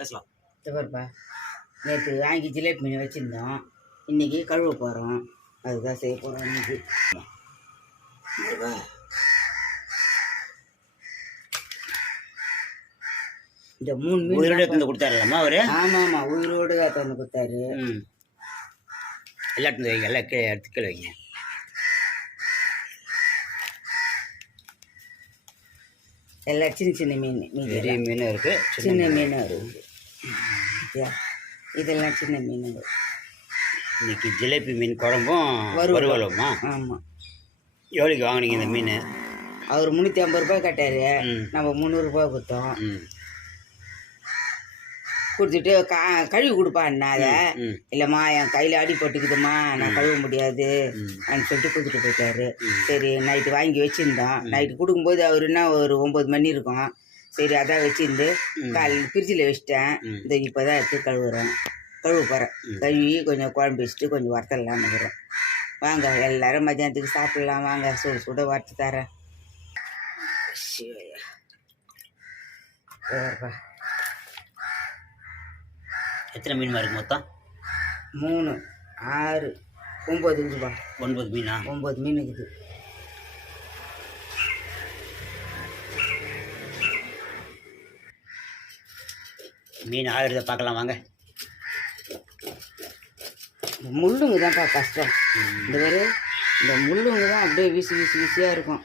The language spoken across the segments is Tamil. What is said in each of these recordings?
பேசலாம். தவறுப்பா, நேற்று வாங்கி ஜிலேபி மீன் வச்சுருந்தோம். இன்றைக்கி கழுவ போகிறோம். அதுதான் செய்ய போகிறோம் இன்றைக்கி. இந்த 3 மீன் உயிரோடு எடுத்து கொடுத்தாருலாமா அவரு? ஆமாம் ஆமாம், உயிரோடு தான் தந்து கொடுத்தாரு. எல்லாத்தையும் வைங்க, எல்லாம் கீழே எடுத்து கீழே வைங்க. எல்லாம் சின்ன சின்ன மீன், பெரிய மீனும் இருக்குது, சின்ன மீனும் இருக்குது. இதெல்லாம் சின்ன மீனுங்க. இன்னைக்கு ஜிலேபி மீன் குழம்பும் வறுவலுமா? ஆமாம். எவ்வளோக்கு வாங்கினீங்க இந்த மீன்? அவர் 350 ரூபாய் கட்டாரு, நம்ம 300 ரூபாய் கொடுத்தோம். கொடுத்துட்டு கழுவி கொடுப்பான்னா அதை இல்லைம்மா என் கையில் அடிபட்டுக்குதுமா நான் கழுவ முடியாது அப்படின்னு சொல்லிட்டு கொடுத்துட்டு போயிட்டாரு. சரி நைட்டு வாங்கி வச்சுருந்தோம். நைட்டு கொடுக்கும்போது அவர் என்ன ஒரு 9 மணி இருக்கும். சரி அதான் வச்சுருந்து காலையில் ஃப்ரிட்ஜில் வச்சுட்டேன். இந்த இப்போ தான் எடுத்து கழுவுறேன், கழுவ போகிறேன். கழுவி கொஞ்சம் குழம்பு வச்சுட்டு கொஞ்சம் வறுத்தலாம் நினைக்கிறேன். வாங்க எல்லோரும் மத்தியானத்துக்கு சாப்பிட்லாம் வாங்க, சுட சுட வறுத்து தரேன். எத்தனை மீன் இருக்கு மொத்தம்? 3, 6, 9 இருக்குப்பா. 9 மீனா? 9 மீன் இருக்குது. மீன் ஆகிறத பார்க்கலாம் வாங்க. முள்ளுங்க தான்ப்பா கஷ்டம். இந்த முள்ளுங்க தான் அப்படியே வீசி வீசி வீசியாக இருக்கும்.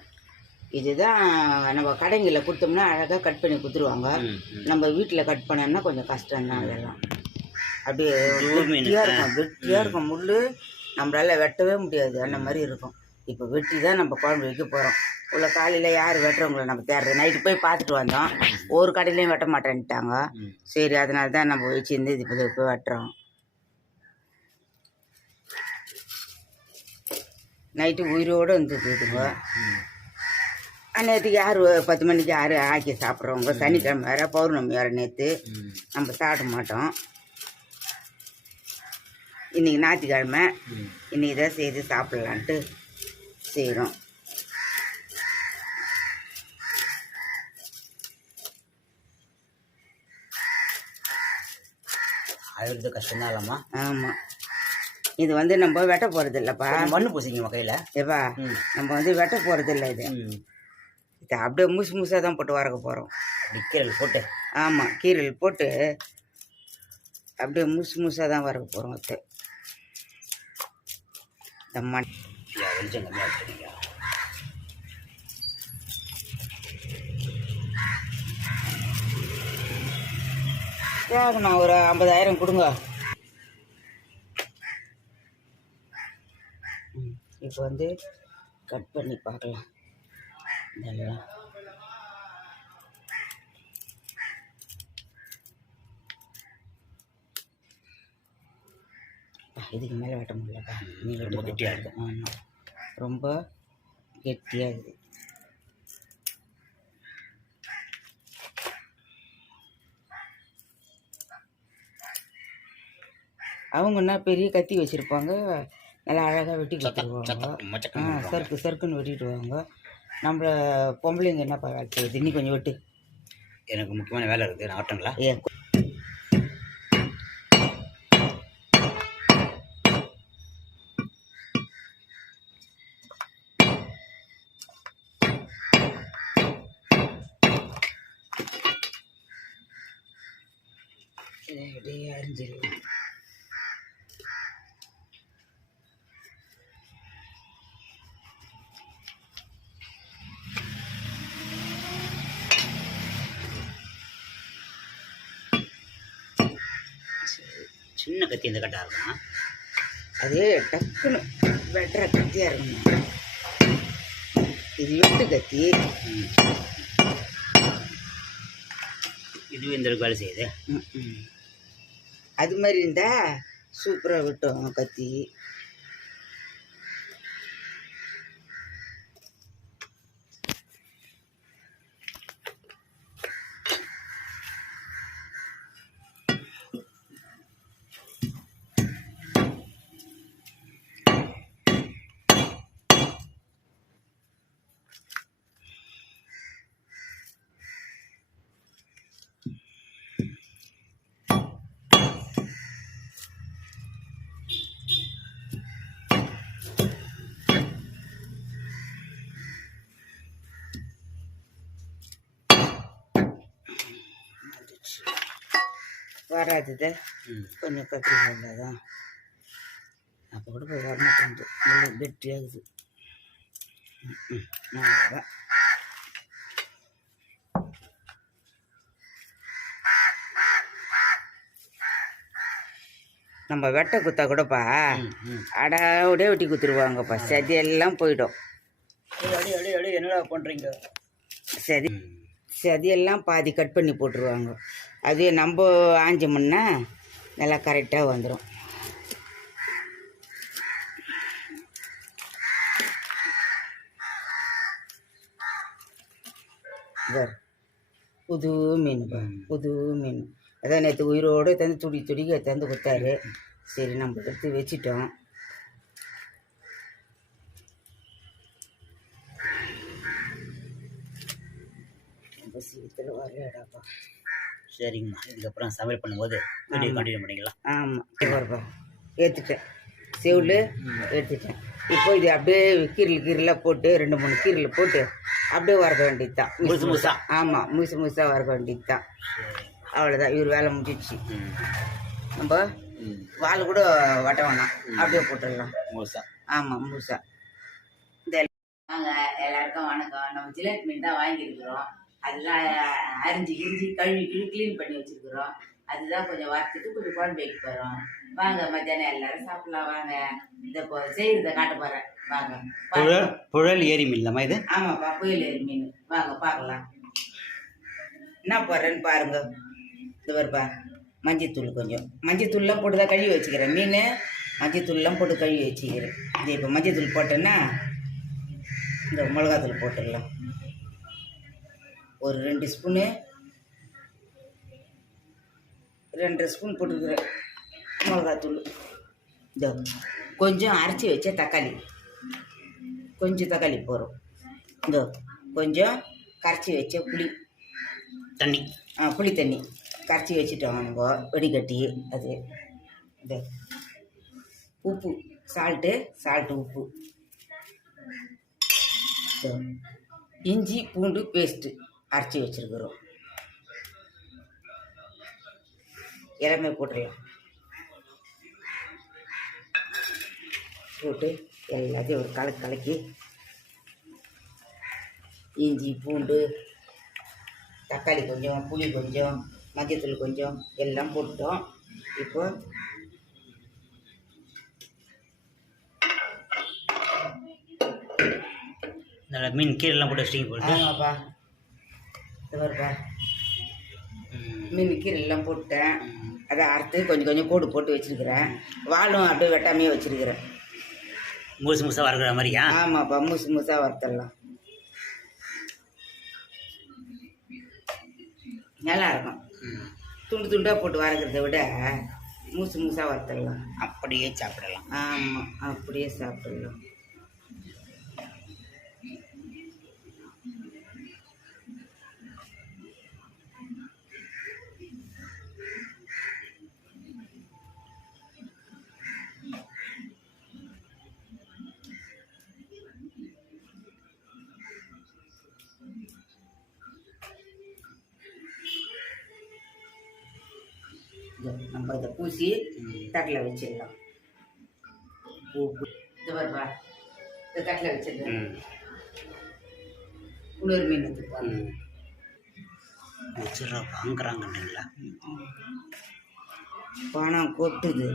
இதுதான் நம்ம கடைங்களில் கொடுத்தோம்னா அழகாக கட் பண்ணி கொடுத்துருவாங்க. நம்ம வீட்டில் கட் பண்ணோம்னா கொஞ்சம் கஷ்டம்தான். அதெல்லாம் அப்படியே வெட்டியாக இருக்கும், வெட்டியாக இருக்கும். முள் நம்மளால் வெட்டவே முடியாது, அந்த மாதிரி இருக்கும். இப்போ வெட்டி தான் நம்ம குழம்பு வைக்க போகிறோம். உள்ள காலையில் யார் வெட்டுறவங்கள நம்ம தேடுறது. நைட்டு போய் பார்த்துட்டு வந்தோம், ஒரு கடையிலையும் வெட்ட மாட்டேன்ட்டாங்க. சரி அதனால தான் நம்ம வச்சுருந்து இது இப்போ வெட்டுறோம். நைட்டு உயிரோடு இருந்தது இதுங்க. நேற்றுக்கு யார் 10 மணிக்கு யார் ஆக்கி சாப்பிட்றவங்க. சனிக்கிழமை வேறு, பௌர்ணமி வேறு. நேற்று நம்ம சாப்பிட மாட்டோம். இன்றைக்கி ஞாயிற்றுக்கிழமை, இன்றைக்கி தான் செய்து சாப்பிட்லான்ட்டு செய்கிறோம். அழுது கஷ்டம்தான் இல்லைம்மா? ஆமாம். இது நம்ம வெட்ட போகிறது இல்லைப்பா. மண்ணு பூசிங்க கையில். ஏப்பா நம்ம வெட்ட போகிறது இல்லை. இது அப்படியே மூசு மூசாக தான் போட்டு வறக்க போகிறோம். கீரல் போட்டு. ஆமாம், கீரல் போட்டு அப்படியே மூசு மூசாக தான் வறக்க போகிறோம். அது இந்த மண் வெளிச்சம் கம்மியாக வச்சுருக்கீங்க. நான் ஒரு 50,000 கொடுங்க. இப்போ கட் பண்ணி பார்க்கலாம். இதெல்லாம் இதுக்கு மேலே வெட்ட முடியலப்பா. ரொம்ப கெட்டியாக இருக்கும். ஆமாம், ரொம்ப கெட்டியாக இருக்குது. அவங்கன்னா பெரிய கத்தி வச்சுருப்பாங்க, நல்லா அழகாக வெட்டி கொடுத்துருவாங்க. சறுக்கு சறுக்குன்னு வெட்டிடுவாங்க. நம்மள பொம்பளைங்க என்னப்பா செய்யுது? இன்னி கொஞ்சம் வெட்டு. எனக்கு முக்கியமான வேலை இருக்குது, நான் ஆட்டங்களா? அப்படியே அரிஞ்சிடலாம். சின்ன கத்தி இந்த கட்டாக இருக்கும். அதே டக்குன்னு வெட்டுற கத்தியாக இருக்கணும். இது வெட்டு கத்தி. இது இந்த வேலை செய்யுது. அது மாதிரி இருந்தால் சூப்பராக வெட்டும் கத்தி. வராது ம். கொஞ்சம் கத்திரிக்காய் தான் அப்போ கூட போய் வரமாட்டேங்குது நல்லா கெட்டியாகுது. அவ்வளோதான். நம்ம வெட்டை குத்தா கூடப்பா அடாவுடே வெட்டி குத்துருவாங்கப்பா, சதியெல்லாம் போயிடும். என்னடா பண்ணுறீங்க? சதி சதியெல்லாம் பாதி கட் பண்ணி போட்டுருவாங்க. அதுவே நம்ம ஆஞ்சோம்னா நல்லா கரெக்டாக வந்துடும். புது மீன்ப்பா, புது மீன். அதான் நேற்று உயிரோடு தந்து துடிக்க தந்து கொடுத்தாரு. சரி நம்ம எடுத்து வச்சிட்டோம். ரொம்ப சீக்கிரத்தில் வரலடாப்பா. சரிங்கம்மா, இதுக்கப்புறம் சமையல் பண்ணும்போது கண்டினியூ பண்ணிக்கலாம். ஆமாம் வரப்பா, ஏற்றுட்டேன் செவில் எடுத்துட்டேன். இப்போ இது அப்படியே கீரலாக போட்டு 2-3 கீரல் போட்டு அப்படியே வறுக்க வேண்டியது தான். முழுசு முழுசா? ஆமாம், முழுசாக வறுக்க வேண்டியது தான். அவ்வளோதான், இவர் வேலை முடிஞ்சிடுச்சு. நம்ம வால் கூட வட்ட வேணாம், அப்படியே போட்டுடலாம் முழுசா. ஆமாம், முழுசா. இந்த எல்லாருக்கும் வணக்கம். நம்ம ஜிலேபி மீன் தான் வாங்கியிருக்கிறோம். அதெல்லாம் அரிஞ்சு கழுவி க்ளீன் பண்ணி வச்சுருக்குறோம். அதுதான் கொஞ்சம் வறுத்துட்டு கொஞ்சம் குழம்பு வைக்க போகிறோம். வாங்க, மத்தியானம் எல்லாரும் சாப்பிடலாம். வாங்க, இந்த செய்கிறத காட்ட போகிறேன். வாங்க. புழல் ஏரி மீன்லாமா இது? ஆமாப்பா, புயல் ஏரி மீன். வாங்க பார்க்கலாம் என்ன போடுறேன்னு பாருங்க. இந்த வருப்பா, மஞ்சத்தூள் கொஞ்சம், மஞ்சத்தூள்லாம் போட்டு தான் கழுவி வச்சுக்கிறேன். மீன் மஞ்சத்தூள்லாம் போட்டு கழுவி வச்சுக்கிறேன். இது இப்போ மஞ்சத்தூள் போட்டேன்னா இந்த மிளகாத்தூள் போட்டுடலாம். ஒரு 2 ஸ்பூனு 2 ஸ்பூன் போட்டுக்கிறேன் மிளகாத்தூள். இதோ கொஞ்சம் அரைச்சி வச்ச தக்காளி, கொஞ்சம் தக்காளி போகிறோம். இதோ கொஞ்சம் கரைச்சி வச்ச புளி தண்ணி, புளி தண்ணி கரைச்சி வச்சுட்டோம் நம்ம வடிகட்டி. அது இந்த உப்பு, சால்ட்டு உப்பு. இஞ்சி பூண்டு பேஸ்ட்டு அரைச்சி வச்சுருக்குறோம். எல்லாமே போட்டுடலாம். போட்டு எல்லாத்தையும் ஒரு கலக்கி இஞ்சி பூண்டு தக்காளி கொஞ்சம், புளி கொஞ்சம், மஞ்சத்தூள் கொஞ்சம் எல்லாம் போட்டுட்டோம். இப்போ நல்லா மீன் கீரைலாம் போட்டு வச்சிட்டீங்க போட்டு. ஆமாப்பா, இது வருப்பா, மீன் கீரைலாம் போட்டேன். அதை அறுத்து கொஞ்சம் கோடு போட்டு வச்சுருக்கிறேன். வாலும் அப்படியே வெட்டாமையே வச்சுருக்கிறேன். முழுசா வறுக்கிற மாதிரியா? ஆமாப்பா, முழுசாக வறுத்தரலாம். நல்லா இருக்கும். துண்டாக போட்டு வறுக்கிறத விட முழுசாக வறுத்தரலாம். அப்படியே சாப்பிடலாம். ஆமாம், அப்படியே சாப்பிடலாம். நம்ம இதை பூசி தட்டில் வச்சிடலாம். இது வருப்பா, இந்த தட்டில் வச்சிடலாம். இன்னொரு மீன் எடுத்துப்பாங்க வச்சிடறா, வாங்குறாங்கன்றீங்களா? பணம் கொட்டுது.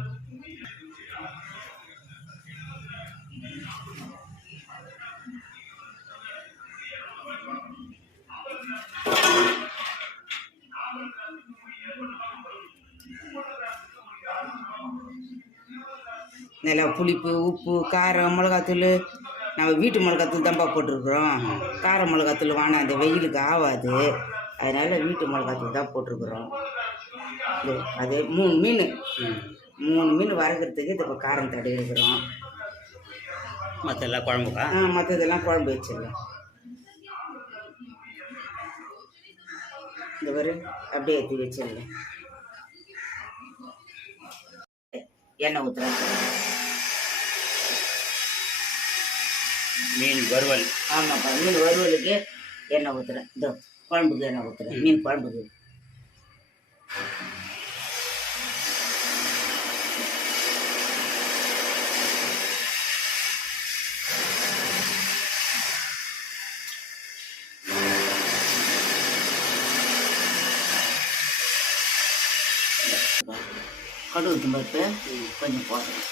நல்லா புளிப்பு, உப்பு, காரம், மிளகாத்தூள். நம்ம வீட்டு மிளகாத்தூள் தான்ப்பா போட்டிருக்குறோம். கார மிளகாத்தூள் வேணாம், அந்த வெயிலுக்கு ஆகாது. அதனால் வீட்டு மிளகாத்தூள் தான் போட்டிருக்குறோம். அது 3 மீன் வறுக்கிறதுக்கு இது இப்போ காரம் தடவி இருக்கிறோம். மற்றெல்லாம் குழம்புக்கா? மற்றதெல்லாம் குழம்பு வச்சிடலாம். இந்த வரு அப்படியே ஏற்றி வச்சிடலாம். எண்ணெய் ஊற்றுறேன். மீன் வறுவல். ஆமாப்பா, மீன் வறுவலுக்கு எண்ணெய் ஊற்றுறேன். இந்த குழம்புக்கு எண்ணெய் ஊற்றுறேன். மீன் குழம்புக்கு கடுகு பருப்பு கொஞ்சம் போடுறேன்.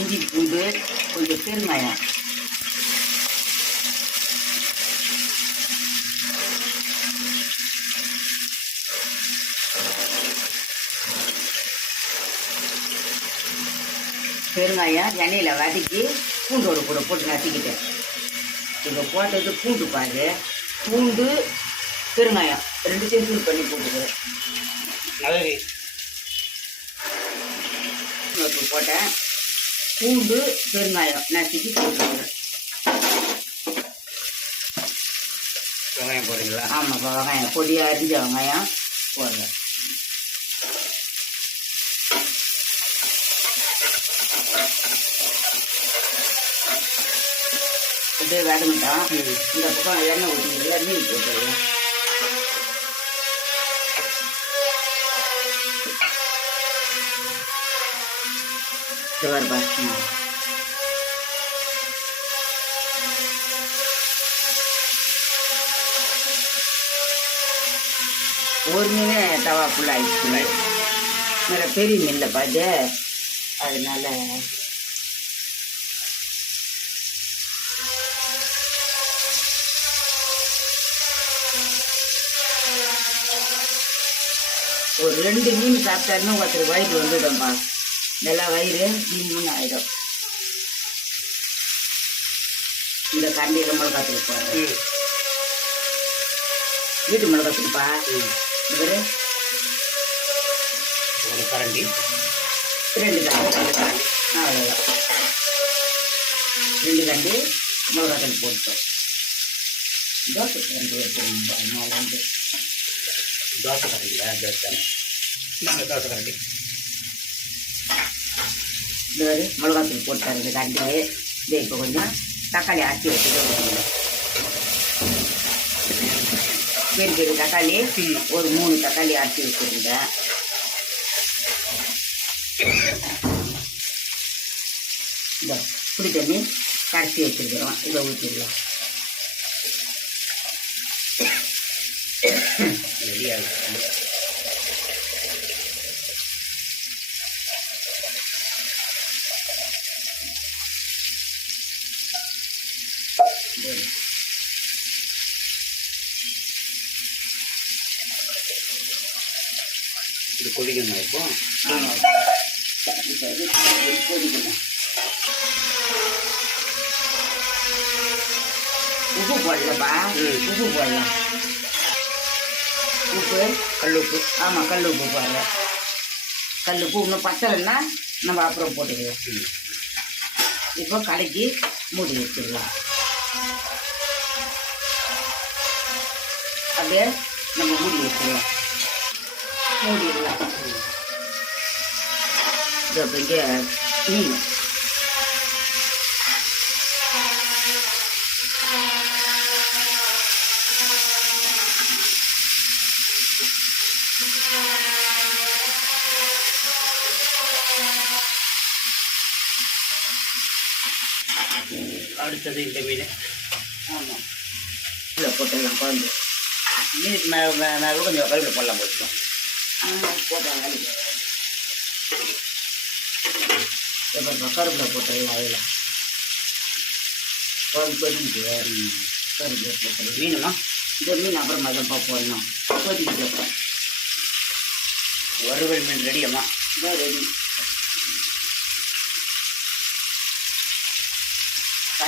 இஞ்சி பூண்டு கொஞ்சம் பெருங்காயம், பெருங்காயம் எண்ணெயில் வதக்கி பூண்டோடு கூட போட்டு நசுக்கிட்டேன். இப்போ போட்டது பூண்டு பாரு, பூண்டு பெருங்காயம் ரெண்டுத்தையும் தூள் பண்ணி போட்டுக்கிறேன். போட்டேன், பூண்டு பெருங்காயம் நசுக்கி போட்டுக்கிறேன். வெங்காயம் போடுறீங்களா? ஆமாப்பா, வெங்காயம் பொடியாக அரிஞ்ச வெங்காயம் போடுறேன். அப்படியே வேகமாட்டான். இந்த பக்கம் எண்ணெய் ஊற்றிங்களா, மீன் போட்டுருவேன். வருப்பா, ஒரு மீன் தவா ஃபுல்லாகிடுச்சு. நல்ல பெரிய மீனில் பார்த்து அதனால ஒரு 2 மீன் சாப்பிட்டாருன்னா ஒருத்தர் வயிறு வந்துடும்பா. நல்லா வயிறு மீன் ஆகிடும். இந்த கண்டியில் மிளகாத்தூள் போடுறேன். வீட்டு மிளகாத்தூள்ப்பா. இவர் ஒரு கரண்டி, 2 கரண்டி, அவ்வளோதான். 2 கரண்டி மிளகாத்தூள் போட்டோம். தோசை கரண்டி எடுத்துருந்தா 4 தோசை கரண்டிங்களா? தோசை கரண்டி. இந்த மாதிரி மிளகாத்தூள் போட்டார் 2 கரண்டி. இது இப்போ கொஞ்சம் தக்காளி ஆட்டி வச்சுட்டு பெரிய பெரிய தக்காளி ஒரு 3 தக்காளி ஆட்டி வச்சுருங்க. இந்த புளி தண்ணி கரைச்சி வச்சுருக்கிறோம், இதை ஊற்றிடலாம். ரெடியாக இது கொதிக்கணும். இப்போ கொதிக்கணும். உப்பு போடலப்பா, உப்பு போடலாம். உப்பு, கல் உப்பு. ஆமாம், கல் உப்பு போடுறேன். கல் உப்பு இன்னும் பத்தலைன்னா நம்ம அப்புறம் போட்டுக்கலாம். இப்போ கலக்கி மூடி வச்சிடலாம். அப்படியே நம்ம மூடி வச்சிடலாம். மூடிடலாம். இது இங்கே மீன் அடுத்தது இந்த மீன். ஆமாம், இதில் போட்டுடலாம். குழம்பு மீனுக்கு மேலே கொஞ்சம் கருவேப்பிலை போடலாம். போட்டுக்கலாம். போட்டாங்க கருவேப்பிலை போட்டுடலாம். அதில் குழம்பு கொதிக்குது. கருவேப்பிலை போட்டுடலாம். மீனுமா? இந்த மீன் அப்புறமா தான் போடணும். கொதிக்குது. அப்புறம் வறுவல் மீன் ரெடியம்மா? ரெடி.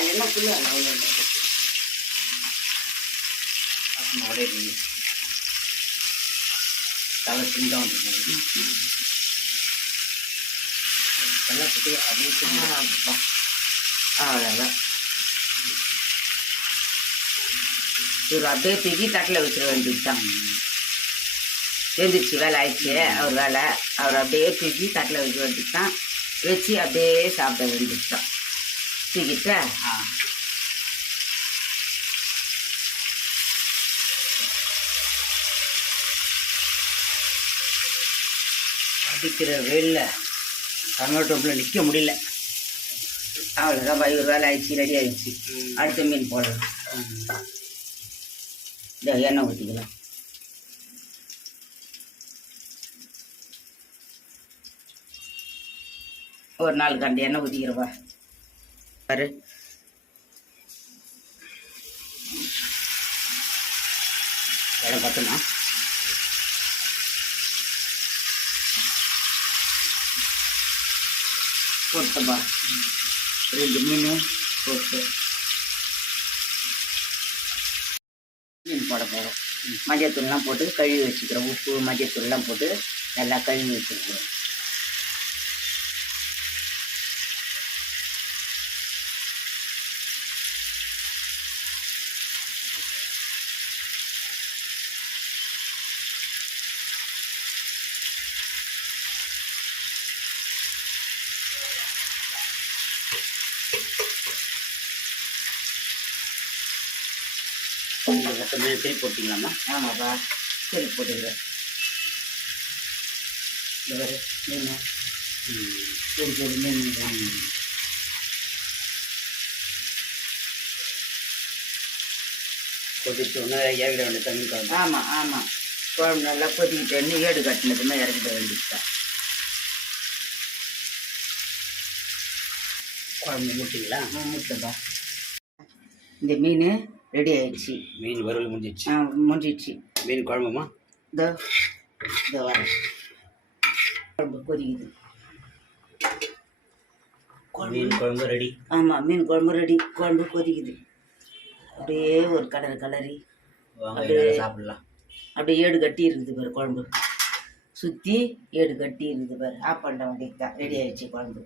என்ன புள்ள அவ்வளோ ஒரே மீன் தலை சிந்தம் வந்து எல்லாம் சுற்றி அப்படியே அவ்வளோதான். இவர் அப்படியே தூக்கி தட்டில் வச்சிட வேண்டியது தான். எழுந்திரிச்சு வேலை ஆயிடுச்சு அவர் வேலை. அவர் அப்படியே தூக்கி தட்டில் வைக்க வேண்டியது தான். வச்சு அப்படியே சாப்பிட வேண்டியது தான். தூக்கிட்ட அடிக்கிற வெயிலில் கன்வெர்ட்டபிளில் நிற்க முடியல. அவ்வளோதான் ஒரு வேலை ஆயிடுச்சு, ரெடி ஆயிடுச்சு. அடுத்த மீன் போடலாம். இந்த எண்ணெய் ஊற்றிக்கலாம். ஒரு 4 கரண்டி எண்ணெய் ஊற்றிக்கிறப்பா. பாரு, இடம் பத்துமா? போட்டப்பா 2 மீன் போட்டு மீன் போட போகிறோம். மஞ்சத்தூள்லாம் போட்டு கழுவி வச்சுக்கிறோம். உப்பு மஞ்சத்தூள்லாம் போட்டு நல்லா கழுவி வச்சுக்கிறோம். மொத்தம் மீன் திருப்பி போட்டிங்களாம்மா? ஆமாப்பா, சரி போட்டுக்கிறேன். இந்த மாதிரி மீன் சரி சரி மீன் கொதிச்சு ஒன்று ஏறிட வேண்டிய தண்ணி குழம்பு. ஆமாம் ஆமாம், குழம்பு நல்லா கொதிக்கிட்டேன்னு ஏடு கட்டினதுமே இறக்கிட வேண்டியதுதான். குழம்பு மூட்டிங்களா? முட்டப்பா. இந்த மீன் ரெடி ஆயிடுச்சு. மீன் வறுவல் முடிஞ்சிடுச்சு. முடிஞ்சிடுச்சு. மீன் குழம்புமா? இதோ இதோ வர குழம்பு கொதிக்குது. மீன் குழம்பு ரெடி. ஆமாம், மீன் குழம்பு ரெடி. குழம்பு கொதிக்குது. அப்படியே ஒரு கலரி வாங்க அப்படியே எல்லாரும் சாப்பிடலாம். அப்படியே ஏடு கட்டி இருக்குது பாரு. குழம்பு சுற்றி ஏடு கட்டி இருக்குது பாரு. ஆஃப் பண்ண வேண்டியது தான். ரெடி ஆயிடுச்சு குழம்பு.